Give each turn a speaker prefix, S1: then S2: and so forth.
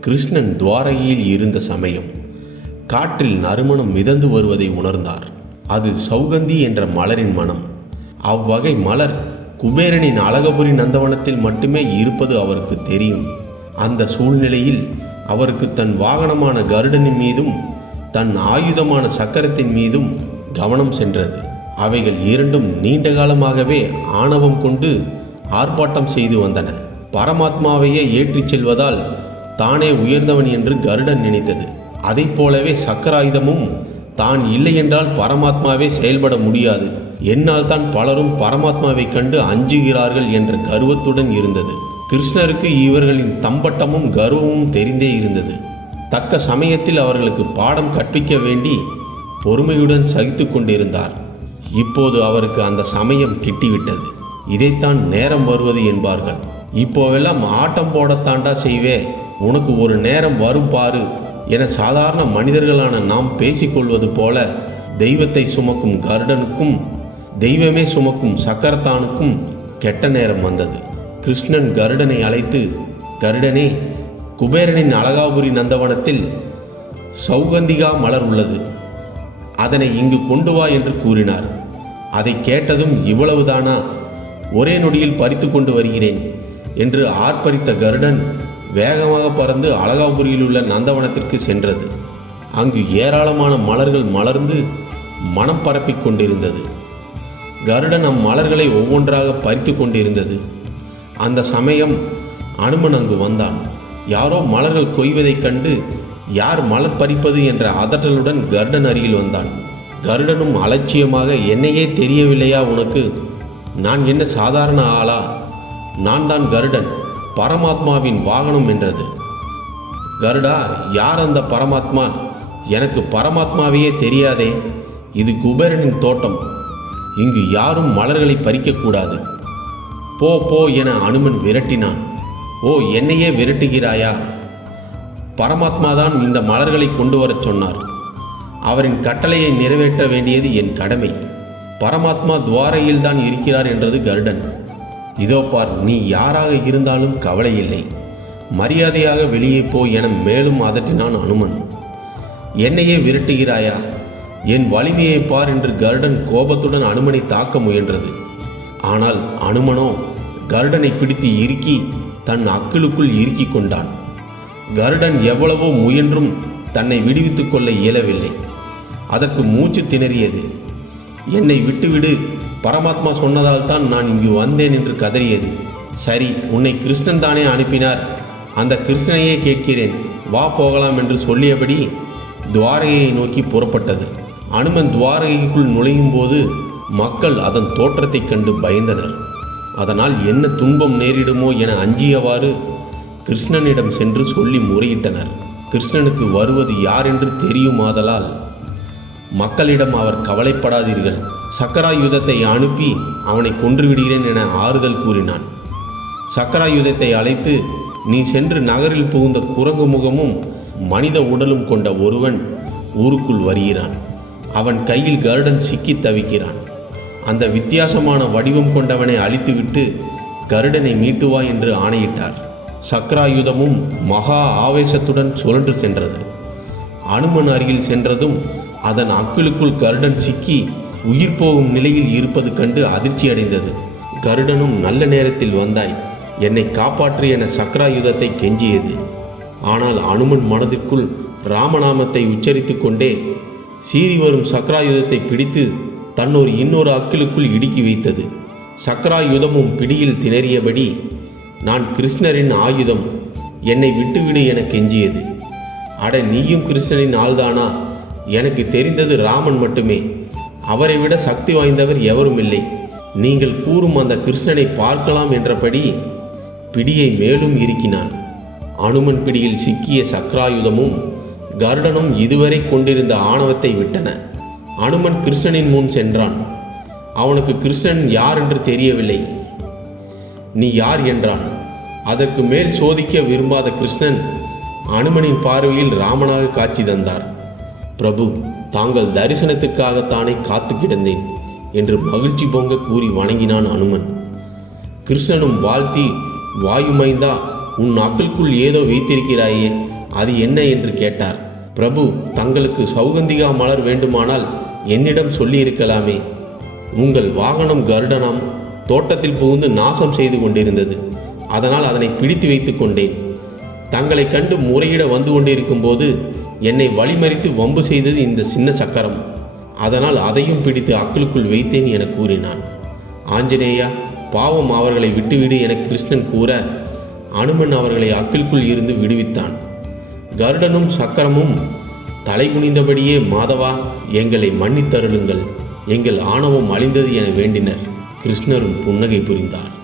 S1: கிருஷ்ணன் துவாரகையில் இருந்த சமயம் காற்றில் நறுமணம் மிதந்து வருவதை உணர்ந்தார். அது சௌகந்தி என்ற மலரின் மனம். அவ்வகை மலர் குபேரனின் அழகபுரி நந்தவனத்தில் மட்டுமே இருப்பது அவருக்கு தெரியும். அந்த சூழ்நிலையில் அவருக்கு தன் வாகனமான கருடனின் மீதும் தன் ஆயுதமான சக்கரத்தின் மீதும் கவனம் சென்றது. அவைகள் இரண்டும் நீண்ட காலமாகவே ஆணவம் கொண்டு ஆர்ப்பாட்டம் செய்து வந்தன. பரமாத்மாவையே ஏற்றிச் செல்வதால் தானே உயர்ந்தவன் என்று கருடன் நினைத்தது. அதைப் போலவே சக்கராயுதமும் தான் இல்லை என்றால் பரமாத்மாவே செயல்பட முடியாது. என்னால் தான் பலரும் பரமாத்மாவை கண்டு அஞ்சுகிறார்கள் என்ற கர்வத்துடன் இருந்தது. கிருஷ்ணருக்கு இவர்களின் தம்பட்டமும் கர்வமும் தெரிந்தே இருந்தது. தக்க சமயத்தில் அவர்களுக்கு பாடம் கற்பிக்க வேண்டி பொறுமையுடன் சகித்து கொண்டிருந்தார். இப்போது அவருக்கு அந்த சமயம் கிட்டிவிட்டது. இதைத்தான் நேரம் வருவது என்பார்கள். இப்போவெல்லாம் ஆட்டம் போடத்தாண்டா செய்வே. உனக்கு ஒரு நேரம் வரும் பாரு என சாதாரண மனிதர்களான நாம் பேசிக்கொள்வது போல தெய்வத்தை சுமக்கும் கருடனுக்கும் தெய்வமே சுமக்கும் சக்கரத்தானுக்கும் கெட்ட நேரம் வந்தது. கிருஷ்ணன் கருடனை அழைத்து கருடனே குபேரனின் அழகாபுரி நந்தவனத்தில் சௌகந்திகா மலர் உள்ளது. அதனை இங்கு கொண்டு வா என்று கூறினார். அதை கேட்டதும் இவ்வளவுதானா? ஒரே நொடியில் பறித்து கொண்டு வருகிறேன் என்று ஆர்ப்பரித்த கருடன் வேகமாக பறந்து அழகாபுரியில் உள்ள நந்தவனத்திற்கு சென்றது. அங்கு ஏராளமான மலர்கள் மலர்ந்து மனம் பரப்பிக் கொண்டிருந்தது. கருடன் அம்மலர்களை ஒவ்வொன்றாக பறித்து கொண்டிருந்தது. அந்த சமயம் அனுமன் அங்கு வந்தான். யாரோ மலர்கள் கொய்வதைக் கண்டு யார் மலர் பறிப்பது என்ற அதட்டலுடன் கருடன் அருகில் வந்தான். கருடனும் அலட்சியமாக என்னையே தெரியவில்லையா உனக்கு? நான் என்ன சாதாரண ஆளா? நான் தான் கருடன். பரமாத்மாவின் வாகனம் என்றது கருடா யார் அந்த பரமாத்மா? எனக்கு பரமாத்மாவையே தெரியாதே. இது குபேரனின் தோட்டம். இங்கு யாரும் மலர்களை பறிக்கக்கூடாது. போ போ என அனுமன் விரட்டினான். ஓ என்னையே விரட்டுகிறாயா? பரமாத்மா தான் இந்த மலர்களை கொண்டு வரச் சொன்னார். அவரின் கட்டளையை நிறைவேற்ற வேண்டியது என் கடமை. பரமாத்மா துவாரையில்தான் இருக்கிறார் என்றது கருடன். இதோ பார் நீ யாராக இருந்தாலும் கவலை இல்லை. மரியாதையாக வெளியே போ என மேலும் அதட்டினான் அனுமன். என்னையே விரட்டுகிறாயா? என் வலிமையை பார் என்று கருடன் கோபத்துடன் அனுமனை தாக்க முயன்றது. ஆனால் அனுமனோ கருடனை பிடித்து இறுக்கி தன் அக்கிளுக்குள் இறுக்கிக் கொண்டான். கருடன் எவ்வளவோ முயன்றும் தன்னை விடுவித்துக் கொள்ள இயலவில்லை. அதற்கு மூச்சு திணறியது. என்னை விட்டுவிடு. பரமாத்மா சொன்னதால் தான் நான் இங்கு வந்தேன் என்று கதறியது. சரி உன்னை கிருஷ்ணன் தானே அனுப்பினார். அந்த கிருஷ்ணனையே கேட்கிறேன். வா போகலாம் என்று சொல்லியபடி துவாரகையை நோக்கி புறப்பட்டது. அனுமன் துவாரகைக்குள் நுழையும் போது மக்கள் அதன் தோற்றத்தைக் கண்டு பயந்தனர். அதனால் என்ன துன்பம் நேரிடுமோ என அஞ்சியவாறு கிருஷ்ணனிடம் சென்று சொல்லி முறையிட்டனர். கிருஷ்ணனுக்கு வருவது யார் என்று தெரியுமாதலால் மக்களிடம் அவர் கவலைப்படாதீர்கள். சக்கராயுதத்தை அனுப்பி அவனை கொன்றுவிடுகிறேன் என ஆறுதல் கூறினான். சக்கராயுதத்தை அழைத்து நீ சென்று நகரில் புகுந்த குரங்கு முகமும் மனித உடலும் கொண்ட ஒருவன் ஊருக்குள் வருகிறான். அவன் கையில் கருடன் சிக்கி தவிக்கிறான். அந்த வித்தியாசமான வடிவம் கொண்டவனை அழித்துவிட்டு கருடனை மீட்டு வா என்று ஆணையிட்டார். சக்கராயுதமும் மகா ஆவேசத்துடன் சுழன்று சென்றது. அனுமன் அருகில் சென்றதும் அதன் அக்கிலுக்குள் கருடன் சிக்கி உயிர் போகும் நிலையில் இருப்பது கண்டு அதிர்ச்சி அடைந்தது. கருடனும் நல்ல நேரத்தில் வந்தாய். என்னை காப்பாற்று என சக்கராயுதத்தை கெஞ்சியது. ஆனால் அனுமன் மனதிற்குள் ராமநாமத்தை உச்சரித்து கொண்டே சீறி வரும் சக்கராயுதத்தை பிடித்து தன்னோர் இன்னொரு அக்கிலுக்குள் இடுக்கி வைத்தது. சக்கராயுதமும் பிடியில் திணறியபடி நான் கிருஷ்ணரின் ஆயுதம் என்னை விட்டுவிடு என கெஞ்சியது. அட நீயும் கிருஷ்ணனின் ஆள்தானா? எனக்கு தெரிந்தது ராமன் மட்டுமே. அவரை விட சக்தி வாய்ந்தவர் எவரும் இல்லை. நீங்கள் கூறும் அந்த கிருஷ்ணனை பார்க்கலாம் என்றபடி பிடியை மேலும் இருக்கினான் அனுமன் பிடியில் சிக்கிய சக்ராயுதமும் கருடனும் இதுவரை கொண்டிருந்த ஆணவத்தை விட்டன. அனுமன் கிருஷ்ணனின் முன் சென்றான். அவனுக்கு கிருஷ்ணன் யார் என்று தெரியவில்லை. நீ யார்? என்றான். அதற்கு மேல் சோதிக்க விரும்பாத கிருஷ்ணன் அனுமனின் பார்வையில் ராமனாக காட்சி தந்தார். பிரபு தாங்கள் தரிசனத்துக்காகத்தானே காத்து கிடந்தேன் என்று மகிழ்ச்சி பொங்க கூறி வணங்கினான் அனுமன். கிருஷ்ணனும் வாழ்த்தி வாயுமைந்தா உன் அக்களுக்குள் ஏதோ வைத்திருக்கிறாயே அது என்ன? என்று கேட்டார். பிரபு தங்களுக்கு சௌகந்திகா மலர் வேண்டுமானால் என்னிடம் சொல்லியிருக்கலாமே. உங்கள் வாகனம் கருடனம் தோட்டத்தில் புகுந்து நாசம் செய்து கொண்டிருந்தது. அதனால் அதனை பிடித்து வைத்து கொண்டேன். தங்களை கண்டு முறையிட வந்து கொண்டிருக்கும் போது என்னை வழிமறித்து வம்பு செய்தது இந்த சின்ன சக்கரம். அதனால் அதையும் பிடித்து அக்களுக்குள் வைத்தேன் என கூறினான். ஆஞ்சநேயா பாவம் அவர்களை விட்டுவிடு என கிருஷ்ணன் கூற அனுமன் அவர்களை அக்கிற்குள் இருந்து விடுவித்தான். கருடனும் சக்கரமும் தலை குனிந்தபடியே மாதவா எங்களை மன்னித்தருளுங்கள். எங்கள் ஆணவம் அழிந்தது என வேண்டினர். கிருஷ்ணரும் புன்னகை புரிந்தார்.